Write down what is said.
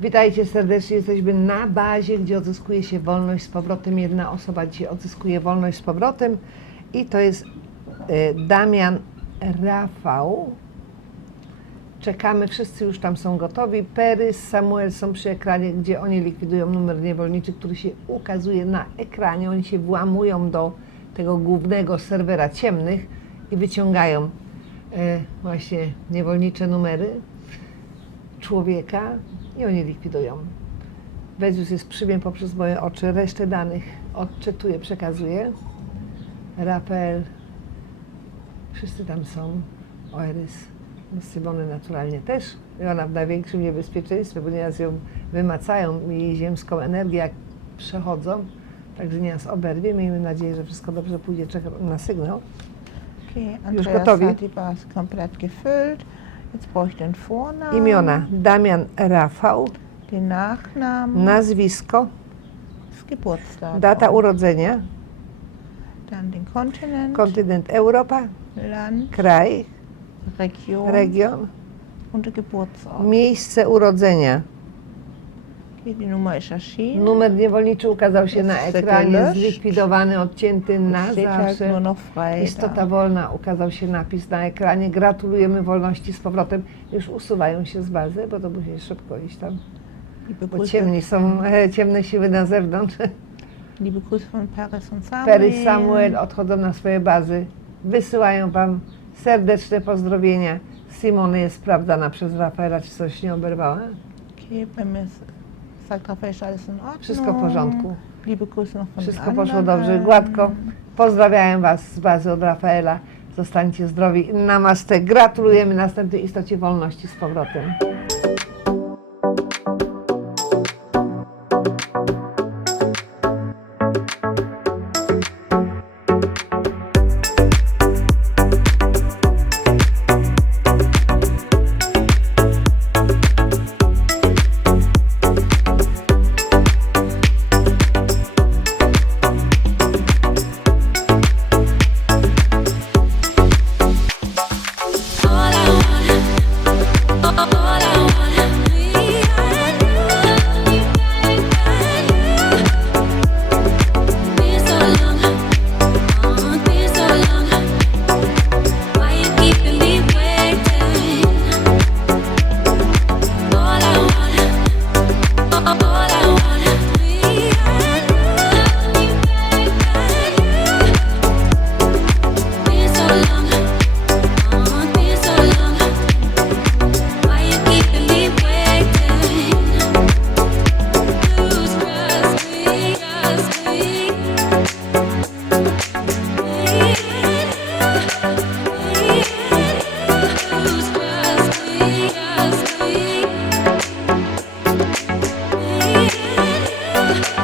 Witajcie serdecznie, jesteśmy na bazie, gdzie odzyskuje się wolność z powrotem. Jedna osoba dzisiaj odzyskuje wolność z powrotem i to jest e, Damian Rafał. Czekamy, wszyscy już tam są gotowi. Pery z Samuel są przy ekranie, gdzie oni likwidują numer niewolniczy, który się ukazuje na ekranie. Oni się włamują do tego głównego serwera ciemnych i wyciągają e, właśnie niewolnicze numery człowieka i oni likwidują. Wezus jest przybiem poprzez moje oczy, resztę danych odczytuję, przekazuję. Rafael, wszyscy tam są, Oerys, Sybony naturalnie też. I ona w największym niebezpieczeństwie, ponieważ ją wymacają i jej ziemską energię, jak przechodzą. Także nie nas oberwie. Miejmy nadzieję, że wszystko dobrze pójdzie. Czekam na sygnał. Okay, Już gotowi? die Bars komplett gefüllt. Jetzt brauche ich den Vornamen, Imiona. Damian Rafał, den Nachnamen, nazwisko, das Geburtsdatum, data urodzenia, dann den Kontinent, kontynent Europa, Land, kraj, Region. Region, und der Geburtsort. miejsce urodzenia. Okay, die Nummer ist erschienen. Numer niewolniczy ukazał się na ekranie, zlikwidowany, odcięty na halt zawsze. frei Istota wolna, ukazał się napis na ekranie. Gratulujemy wolności z powrotem. Już usuwają się z bazy, bo to musi szybko iść tam. Bo ciemni są, e, ciemne siły na zewnątrz. Perry Samuel odchodzą na swoje bazy. Wysyłają wam serdeczne pozdrowienia. Simony jest sprawdzana przez Rafaela, czy coś nie oberwała. Okay, Ordnung. Wszystko w porządku. Wszystko poszło dobrze, gładko. Pozdrawiam Was z bazy od Rafaela. Zostańcie zdrowi. Namaste. Gratulujemy następnej istocie wolności z powrotem. love.